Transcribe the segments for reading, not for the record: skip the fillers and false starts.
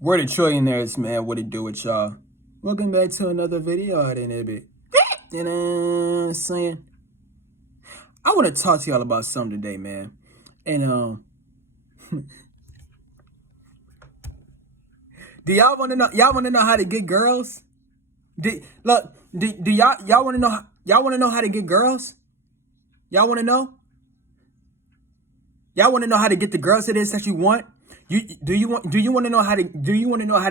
We're the trillionaires, man. What it do with y'all? Welcome back to another video at bit. You know what I'm saying? I want to talk to y'all about something today, man. And do y'all want to know? Y'all want to know how to get girls? Do y'all want to know? Y'all want to know how to get girls? Y'all want to know? Y'all want to know how to get the girls it is that you want? Do you want to know how to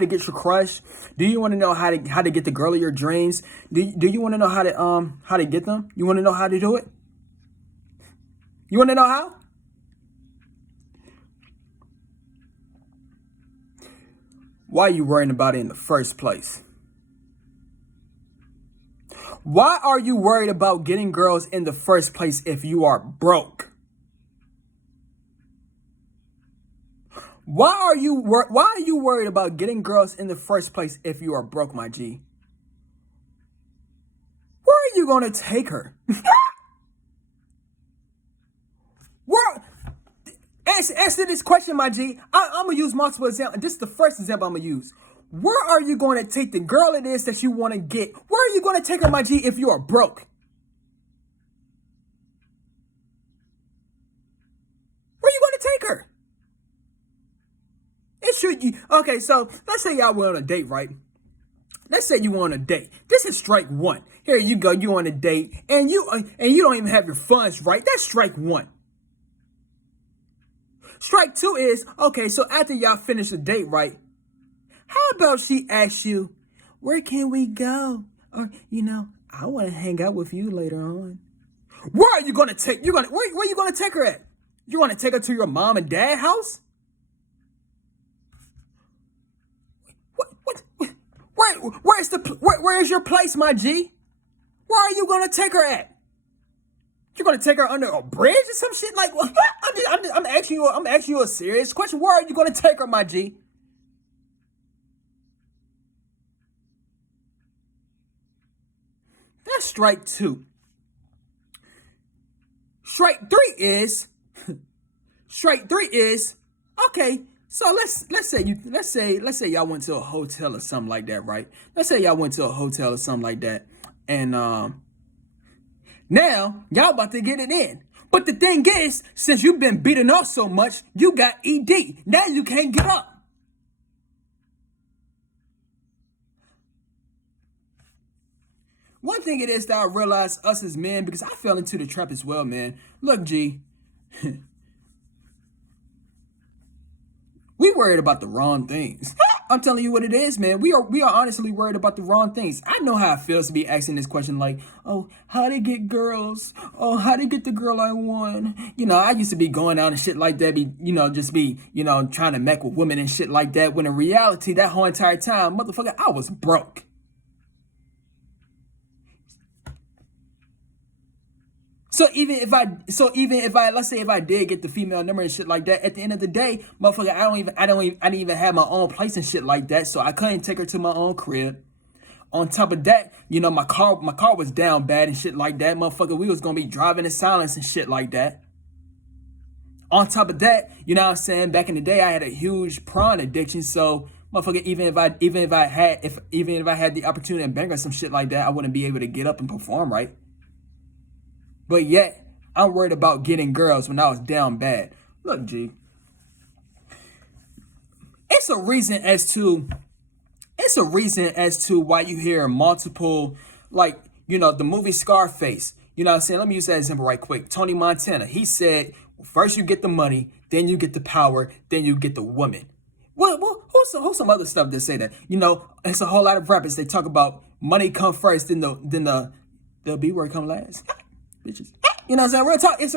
get your crush? Do you want to know how to get the girl of your dreams? Do you want to know how to get them? You want to know how to do it? You want to know how? Why are you worrying about it in the first place? Why are you worried about getting girls in the first place if you are broke? Why are you worried about getting girls in the first place if you are broke, my G? Where are you going to take her? Answer this question, my G. I'm going to use multiple examples. This is the first example I'm going to use. Where are you going to take the girl it is that you want to get? Where are you going to take her, my G, if you are broke? Where are you going to take her? Okay, so let's say y'all went on a date, right? Let's say you went on a date. This is strike one. Here you go, you on a date, and you don't even have your funds right. That's strike one. Strike two is, okay, so after y'all finish the date, right? How about she asks you, where can we go? Or, I want to hang out with you later on. Where are you going to take, where are you going to take her at? You want to take her to your mom and dad house? Where is your place, my G? Where are you going to take her at? You're going to take her under a bridge or some shit? Like, I'm asking you a serious question. Where are you going to take her, my G? That's strike two. Strike three is, okay, so let's say y'all went to a hotel or something like that, right? Let's say y'all went to a hotel or something like that, and now y'all about to get it in. But the thing is, since you've been beaten up so much, you got ED. Now you can't get up. One thing it is that I realize us as men, because I fell into the trap as well, man. Look, G, we worried about the wrong things. I'm telling you what it is, man. We are honestly worried about the wrong things. I know how it feels to be asking this question like, oh, how to get girls? Oh, how to get the girl I want? I used to be going out and shit like that, trying to mech with women and shit like that, when in reality, that whole entire time, motherfucker, I was broke. So even if I let's say if I did get the female number and shit like that, at the end of the day, motherfucker, I didn't even have my own place and shit like that, so I couldn't take her to my own crib. On top of that, my car was down bad and shit like that, motherfucker. We was gonna be driving in silence and shit like that. On top of that, you know what I'm saying? Back in the day, I had a huge prawn addiction, so motherfucker, even if I had the opportunity to bang or some shit like that, I wouldn't be able to get up and perform right. But yet, I'm worried about getting girls when I was down bad. Look, G, it's a reason as to why you hear multiple, like, the movie Scarface. You know what I'm saying? Let me use that example right quick. Tony Montana, he said, first you get the money, then you get the power, then you get the woman. Well, who's some other stuff that say that? It's a whole lot of rappers. They talk about money come first, then the B word come last. Bitches. You know what I'm saying? Real talk. It's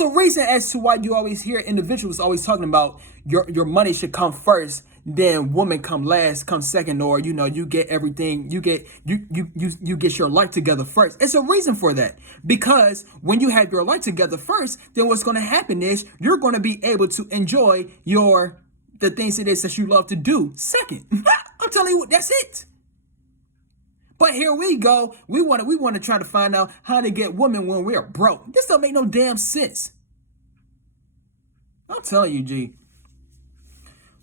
a reason as to why you always hear individuals always talking about your money should come first, then woman come last, come second, or you get everything, you get your life together first. It's a reason for that, because when you have your life together first, then what's going to happen is you're going to be able to enjoy the things it is that you love to do second. I'm telling you, that's it. But here we go. We want to try to find out how to get women when we're broke. This don't make no damn sense. I'm telling you, G.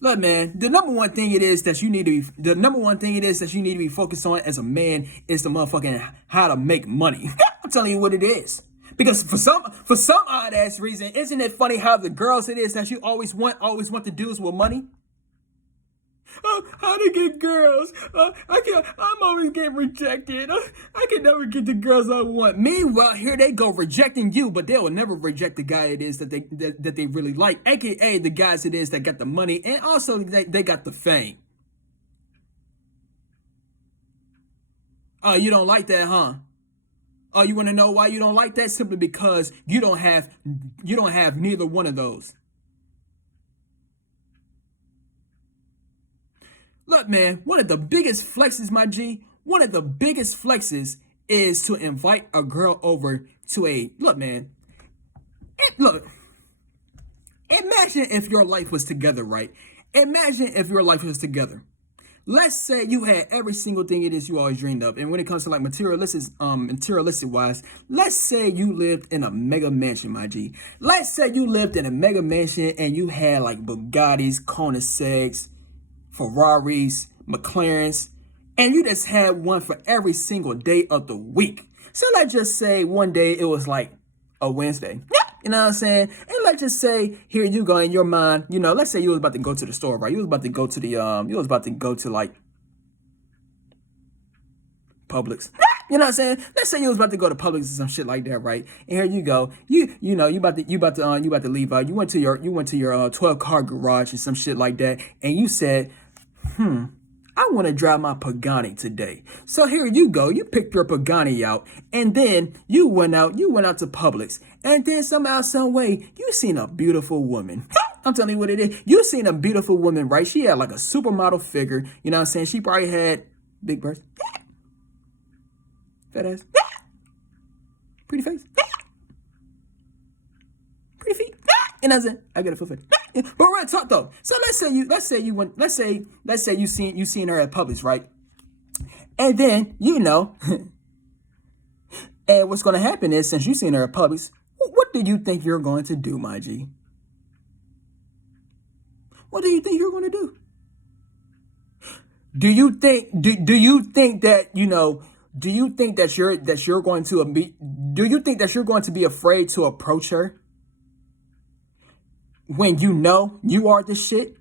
Look, man, the number one thing it is that you need to be, the number one thing it is that you need to be focused on as a man is the motherfucking how to make money. I'm telling you what it is. Because for some odd ass reason, isn't it funny how the girls it is that you always want to do is with money? How to get girls? I'm always getting rejected. I can never get the girls I want. Meanwhile, here they go rejecting you, but they will never reject the guy it is that they really like, aka the guys it is that got the money and also they got the fame. Oh, you don't like that, huh? Oh, you want to know why you don't like that? Simply because you don't have neither one of those. Look, man, one of the biggest flexes, my G, one of the biggest flexes is to invite a girl over to a look, man. Look, imagine if your life was together, right? Imagine if your life was together. Let's say you had every single thing it is you always dreamed of. And when it comes to like materialistic wise, let's say you lived in a mega mansion, my G. Let's say you lived in a mega mansion and you had like Bugattis, Koenigseggs, Ferraris, McLarens, and you just had one for every single day of the week. So let's just say one day it was like a Wednesday. You know what I'm saying? And let's just say here you go in your mind, you know, let's say you was about to go to the store, right? You was about to go to you was about to go to like Publix. You know what I'm saying? Let's say you was about to go to Publix or some shit like that, right? And here you go. You know, you about to leave out. You went to your 12 car garage and some shit like that, and you said, I want to drive my Pagani today. So here you go. You picked your Pagani out, and then you went out to Publix, and then somehow, some way, you seen a beautiful woman. I'm telling you what it is. You seen a beautiful woman, right? She had like a supermodel figure. You know what I'm saying? She probably had big breasts, fat ass, pretty face, pretty feet. And I said, I got a foot fetish. But we're gonna talk though. So let's say you seen her at Publix, right? And then you know, and what's gonna happen is since you seen her at Publix, what do you think you're going to do, my G? What do you think you're going to do? Do you think that you know? Do you think that you're going to be? Do you think that you're going to be afraid to approach her? When you know you are the shit?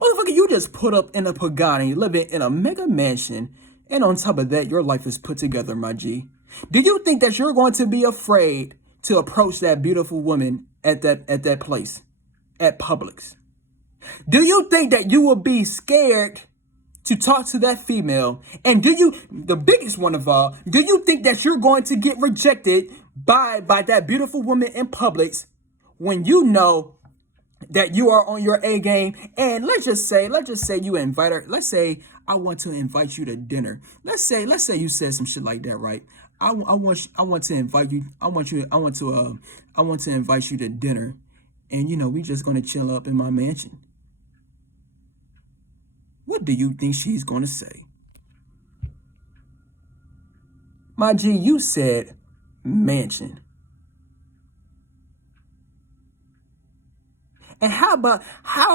Motherfucker, you just put up in a Pagani, living in a mega mansion, and on top of that, your life is put together, my G. Do you think that you're going to be afraid to approach that beautiful woman at that place, at Publix? Do you think that you will be scared to talk to that female? And the biggest one of all, do you think that you're going to get rejected by that beautiful woman in Publix when you know that you are on your A game? And let's just say you invite her. Let's say I want to invite you to dinner. Let's say you said some shit like that, right? I want to invite you. I want to invite you to dinner, and you know we just gonna chill up in my mansion. What do you think she's gonna say? My G, you said mansion. And how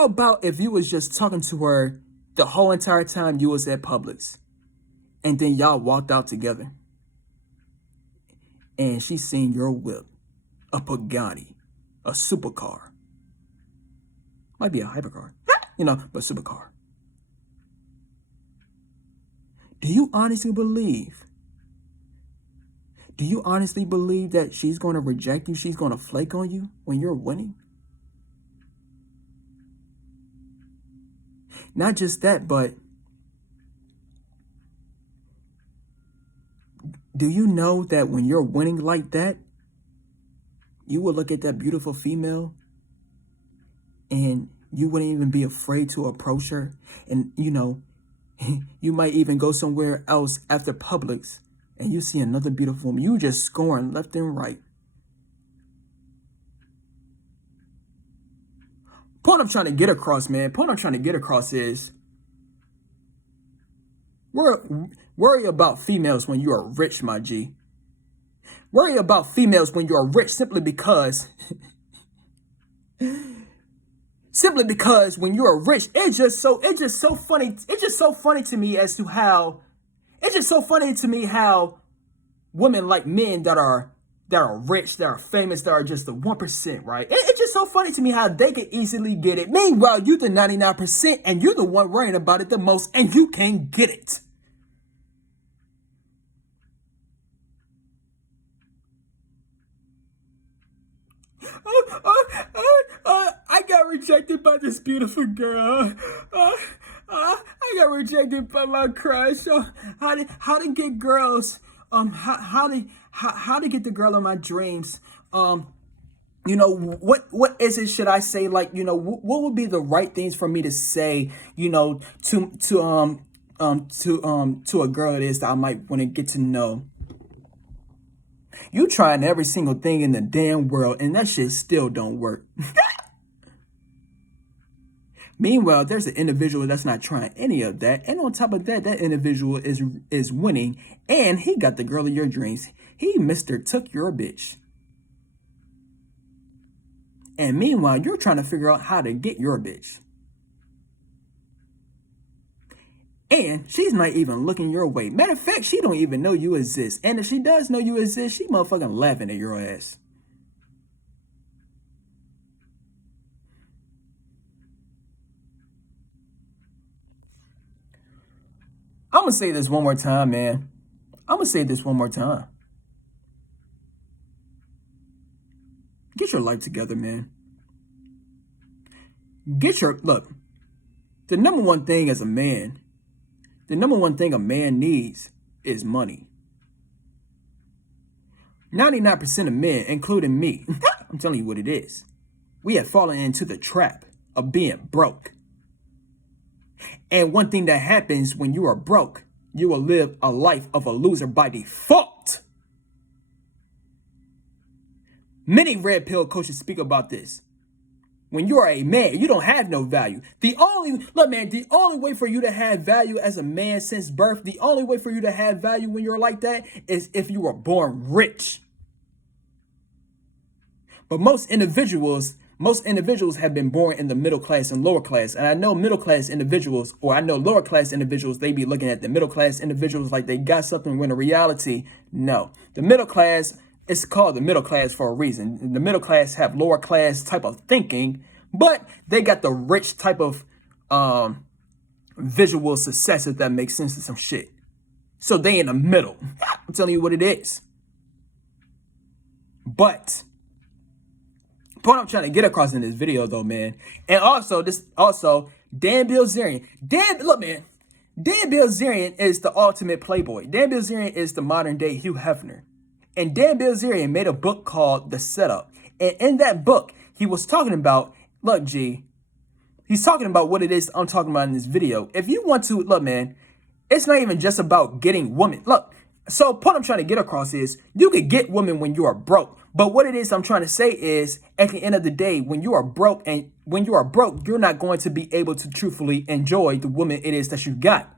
about if you was just talking to her the whole entire time you was at Publix, and then y'all walked out together, and she seen your whip, a Pagani, a supercar, might be a hypercar, you know, but supercar. Do you honestly believe that she's going to reject you? She's going to flake on you when you're winning? Not just that, but do you know that when you're winning like that, you will look at that beautiful female and you wouldn't even be afraid to approach her? And, you know, you might even go somewhere else after Publix and you see another beautiful woman. You just scoring left and right. Point I'm trying to get across, man. Point I'm trying to get across is worry about females when you are rich, my G. Worry about females when you are rich simply because Simply because when you're rich, it's just so funny. It's just so funny to me as to how it's just so funny to me how women like men that are rich, that are famous, that are just the 1%, right? It's just so funny to me how they can easily get it. Meanwhile, you the 99% and you're the one worrying about it the most and you can't get it. I got rejected by this beautiful girl. I got rejected by my crush. How to get girls? How to get the girl of my dreams? What is it? Should I say, like, what would be the right things for me to say? To a girl it is that I might want to get to know. You trying every single thing in the damn world, and that shit still don't work. Meanwhile, there's an individual that's not trying any of that, and on top of that, that individual is winning, and he got the girl of your dreams. He Mister took your bitch. And meanwhile, you're trying to figure out how to get your bitch. And she's not even looking your way. Matter of fact, she don't even know you exist. And if she does know you exist, she motherfucking laughing at your ass. I'm gonna say this one more time, man. I'm gonna say this one more time. Get your life together, man. Look. The number one thing as a man, the number one thing a man needs is money. 99% of men, including me, I'm telling you what it is. We have fallen into the trap of being broke. And one thing that happens when you are broke, you will live a life of a loser by default. Many red pill coaches speak about this. When you are a man, you don't have no value. The only way for you to have value as a man since birth, the only way for you to have value when you're like that is if you were born rich. But most individuals have been born in the middle class and lower class. And I know middle class individuals, or I know lower class individuals, they be looking at the middle class individuals like they got something, when in reality, no. The middle class, it's called the middle class for a reason. The middle class have lower class type of thinking, but they got the rich type of visual success, if that makes sense to some shit. So they in the middle. I'm telling you what it is. But point I'm trying to get across in this video, though, man, and also Dan Bilzerian. Dan Bilzerian is the ultimate playboy. Dan Bilzerian is the modern day Hugh Hefner. And Dan Bilzerian made a book called The Setup. And in that book, he was talking about, look, G, he's talking about what it is I'm talking about in this video. If you want to, look, man, it's not even just about getting women. Look, so what I'm trying to get across is you could get women when you are broke. But what it is I'm trying to say is, at the end of the day, when you are broke, you're not going to be able to truthfully enjoy the woman it is that you got.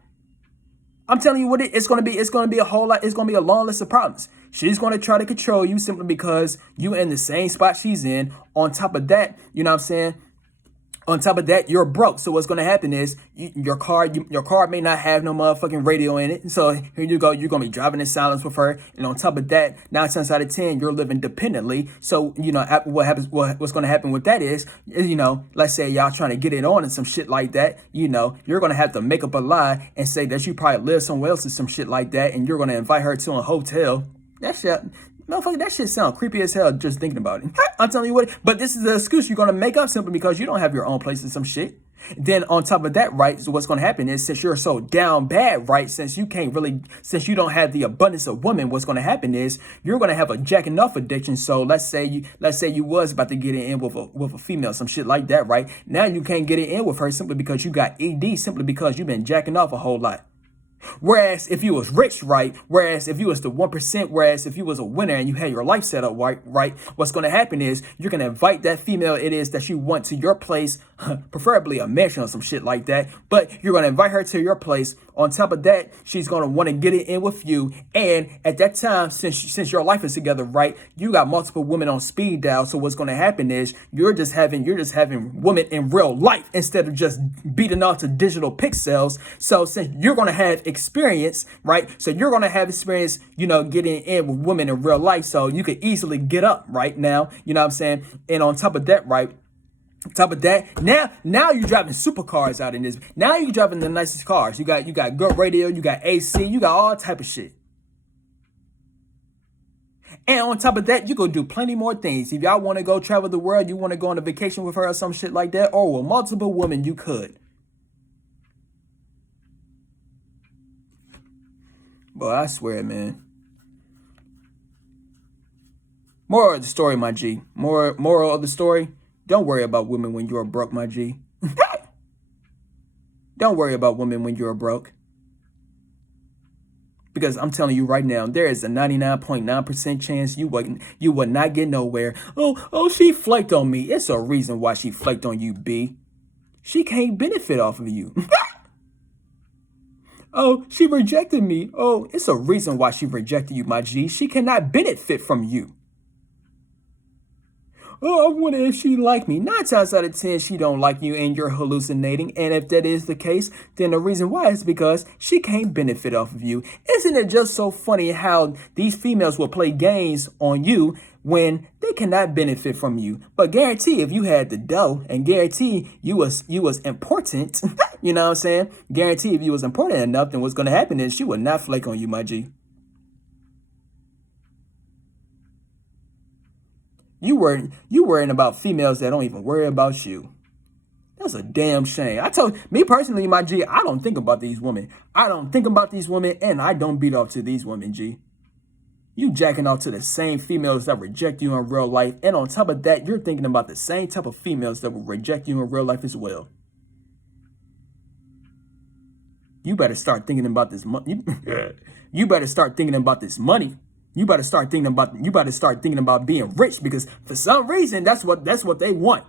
I'm telling you what it's going to be. It's going to be a whole lot. It's going to be a long list of problems. She's going to try to control you simply because you in the same spot she's in. On top of that, you know what I'm saying? On top of that, you're broke. So what's going to happen is your car may not have no motherfucking radio in it. So here you go. You're going to be driving in silence with her. And on top of that, 9 times out of 10, you're living dependently. So, what's going to happen with that is, let's say y'all trying to get it on and some shit like that. You're going to have to make up a lie and say that you probably live somewhere else or some shit like that. And you're going to invite her to a hotel. That shit. Motherfucker, that shit sound creepy as hell just thinking about it. I'm telling you what, but this is the excuse you're going to make up simply because you don't have your own place in some shit. Then on top of that, right, so what's going to happen is, since you're so down bad, right, since you don't have the abundance of women, what's going to happen is you're going to have a jacking off addiction. So let's say you was about to get it in with a female, some shit like that, right? Now you can't get it in with her simply because you got ED, simply because you've been jacking off a whole lot. Whereas if you was rich, right? Whereas if you was the 1%, whereas if you was a winner and you had your life set up right, what's going to happen is you're going to invite that female it is that you want to your place, preferably a mansion or some shit like that. But you're going to invite her to your place. On top of that, she's going to want to get it in with you. And at that time, since your life is together, right, you got multiple women on speed dial. So what's going to happen is you're just having women in real life instead of just beating off to digital pixels. So since you're going to have experience, right? So you're going to have experience, getting in with women in real life. So you could easily get up right now. You know what I'm saying? And on top of that, right? Top of that, now you're driving supercars out in this. Now you're driving the nicest cars. You got good radio, you got AC, you got all type of shit. And on top of that, you go do plenty more things. If y'all want to go travel the world, you want to go on a vacation with her or some shit like that, or with multiple women, you could. But I swear, man. Moral of the story, my G. Moral of the story. Don't worry about women when you're broke, my G. Don't worry about women when you're broke. Because I'm telling you right now, there is a 99.9% chance you would not get nowhere. Oh, she flaked on me. It's a reason why she flaked on you, B. She can't benefit off of you. Oh, she rejected me. Oh, it's a reason why she rejected you, my G. She cannot benefit from you. Oh, I wonder if she like me. 9 times out of 10, she don't like you and you're hallucinating. And if that is the case, then the reason why is because she can't benefit off of you. Isn't it just so funny how these females will play games on you when they cannot benefit from you? But guarantee if you had the dough and guarantee you was important, you know what I'm saying? Guarantee if you was important enough, then what's going to happen is she would not flake on you, my G. You worrying about females that don't even worry about you. That's a damn shame. Me personally, my G, I don't think about these women. I don't think about these women, and I don't beat off to these women, G. You jacking off to the same females that reject you in real life, and on top of that, you're thinking about the same type of females that will reject you in real life as well. You better start thinking about this money. You better start thinking about this money. You better start thinking about being rich, because for some reason that's what they want.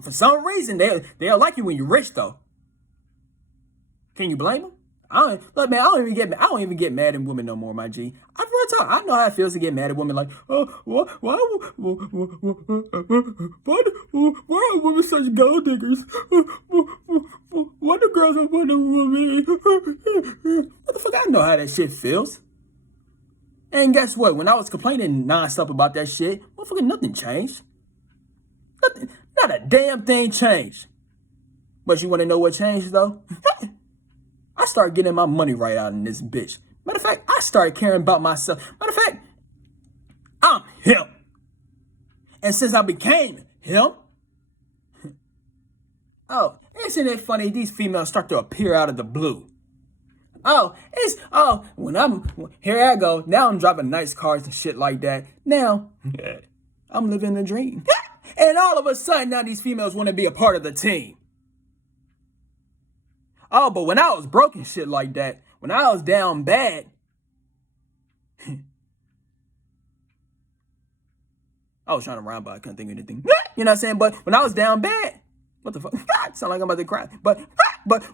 For some reason they'll like you when you're rich though. Can you blame them? I don't even get mad at women no more, my G. I know how it feels to get mad at women like, oh, why are women such gold diggers? Why do girls have wonder women? What the fuck? I know how that shit feels. And guess what? When I was complaining nonstop about that shit, motherfucking nothing changed. Nothing, not a damn thing changed. But you want to know what changed though? I started getting my money right out in this bitch. Matter of fact, I started caring about myself. Matter of fact, I'm him. And since I became him, oh, isn't it funny? These females start to appear out of the blue. Here I go. Now I'm driving nice cars and shit like that. Now, I'm living the dream. And all of a sudden, now these females want to be a part of the team. Oh, but when I was broke and shit like that, when I was down bad, I was trying to rhyme, but I couldn't think of anything. You know what I'm saying? But when I was down bad, what the fuck? Sound like I'm about to cry. But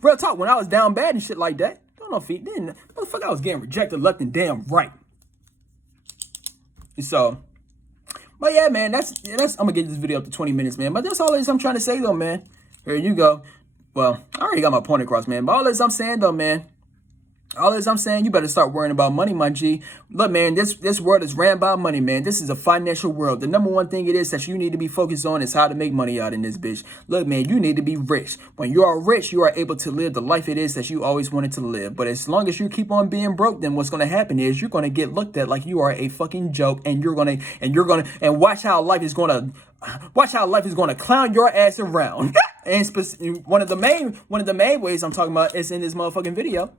real talk, when I was down bad and shit like that, no feet. Then motherfucker, I was getting rejected left and damn right. So, but yeah, man, that's I'm gonna get this video up to 20 minutes, man. But that's all I'm trying to say though, man. Here you go. Well, I already got my point across, man. But all this I'm saying though, man. All this I'm saying, you better start worrying about money, my G. Look, man, this world is ran by money, man. This is a financial world. The number one thing it is that you need to be focused on is how to make money out in this bitch. Look, man, you need to be rich. When you are rich, you are able to live the life it is that you always wanted to live. But as long as you keep on being broke, then what's going to happen is you're going to get looked at like you are a fucking joke, and watch how life is going to clown your ass around. And one of the main ways I'm talking about is in this motherfucking video.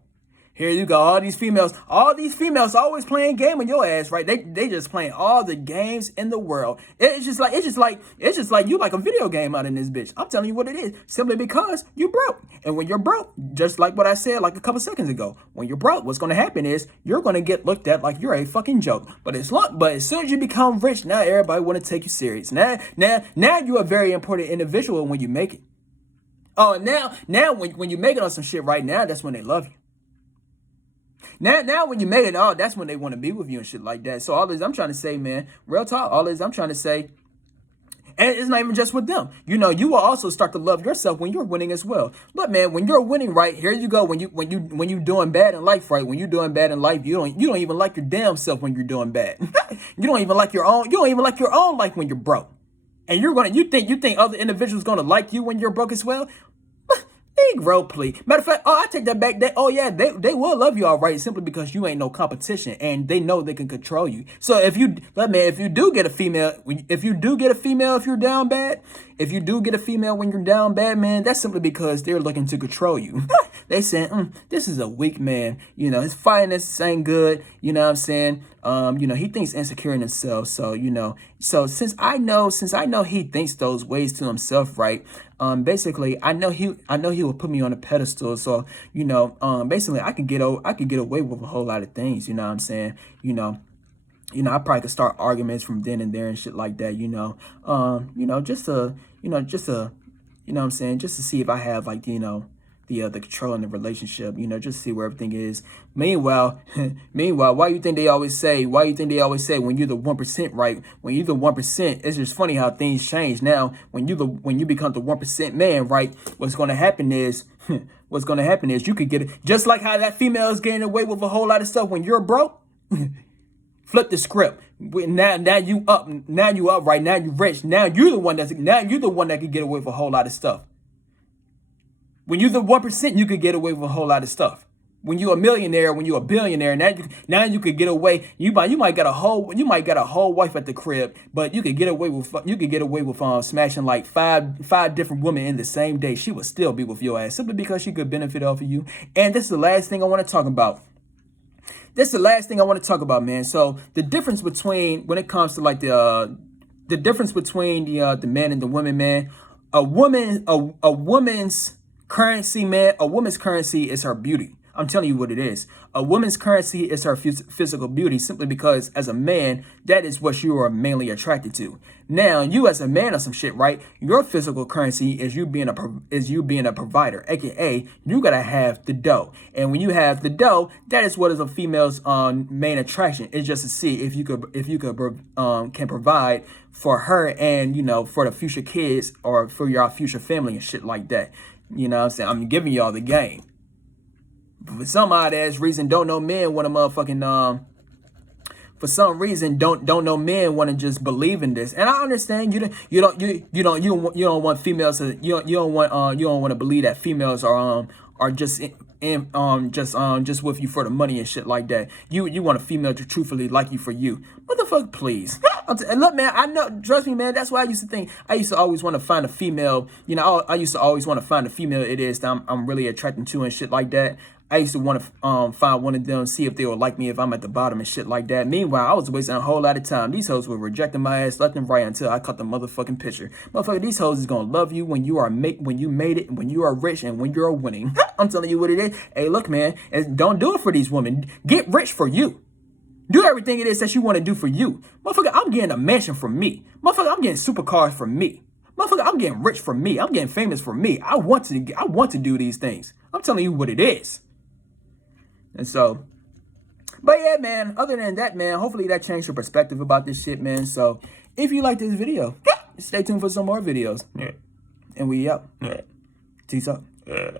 Here you go. All these females always playing game on your ass, right? They just playing all the games in the world. It's just like you like a video game out in this bitch. I'm telling you what it is. Simply because you broke. And when you're broke, just like what I said like a couple seconds ago, when you're broke, what's gonna happen is you're gonna get looked at like you're a fucking joke. But as soon as you become rich, now everybody wanna take you serious. Now you're a very important individual when you make it. Oh, now when you make it on some shit right now, that's when they love you. Now when you made it, that's when they want to be with you and shit like that. So all this I'm trying to say, man, real talk, all this I'm trying to say, and it's not even just with them. You will also start to love yourself when you're winning as well. Look, man, when you're winning, right, here you go. When you doing bad in life, right, when you're doing bad in life, you don't even like your damn self when you're doing bad. You don't even like your own life when you're broke. And you think other individuals gonna like you when you're broke as well? Negro, please. Matter of fact, I take that back. They will love you all right, simply because you ain't no competition, and they know they can control you. So if you do get a female, if you're down bad, if you do get a female when you're down bad, man, that's simply because they're looking to control you. They saying, this is a weak man. His finances ain't good. You know what I'm saying? He thinks insecure in himself. So, so since I know he thinks those ways to himself, right? Basically, I know he will put me on a pedestal. So, basically I could get away with a whole lot of things. You know what I'm saying? I probably could start arguments from then and there and shit like that. Just to, you know what I'm saying? Just to see if I have like, the control in the relationship, just see where everything is. Meanwhile, why you think they always say when you're the 1%, right? When you're the 1%, it's just funny how things change. Now, when you become the 1% man, right? What's going to happen is you could get it. Just like how that female is getting away with a whole lot of stuff when you're broke. Flip the script. Now you up, right? Now you rich. Now you're the one that can get away with a whole lot of stuff. When you're the 1%, you could get away with a whole lot of stuff. When you're a millionaire, when you're a billionaire, now you could get away. You might get a whole wife at the crib, but you could get away with smashing like five different women in the same day. She would still be with your ass simply because she could benefit off of you. And this is the last thing I want to talk about. Man. So the difference between when it comes to like the difference between the man and the woman, man. A woman's currency, man. A woman's currency is her beauty. I'm telling you what it is. A woman's currency is her physical beauty, simply because as a man, that is what you are mainly attracted to. Now, you as a man or some shit, right? Your physical currency is you being a provider, aka you gotta have the dough. And when you have the dough, that is what is a female's main attraction. It's just to see if you can provide for her and for the future kids or for your future family and shit like that. You know what I'm saying? I'm giving y'all the game. For some odd ass reason, don't know men want to motherfucking for some reason don't know men want to just believe in this. And I understand you don't want females to you don't want to believe that females are just just with you for the money and shit like that. You want a female to truthfully like you for you. What the fuck, please? And look, man, I know, trust me, man, that's what I used to think. I used to always want to find a female, I used to always want to find a female it is that I'm really attracted to and shit like that. I used to want to find one of them, see if they would like me if I'm at the bottom and shit like that. Meanwhile, I was wasting a whole lot of time. These hoes were rejecting my ass left and right until I cut the motherfucking picture. Motherfucker, these hoes is gonna love you when you made it, when you are rich, and when you're winning. I'm telling you what it is. Hey, look, man, don't do it for these women. Get rich for you. Do everything it is that you want to do for you. Motherfucker, I'm getting a mansion for me. Motherfucker, I'm getting supercars for me. Motherfucker, I'm getting rich for me. I'm getting famous for me. I want to do these things. I'm telling you what it is. And so, but yeah, man, other than that, man, hopefully that changed your perspective about this shit, man. So if you like this video, stay tuned for some more videos. Yeah. And we up. Yeah. Peace up. Yeah.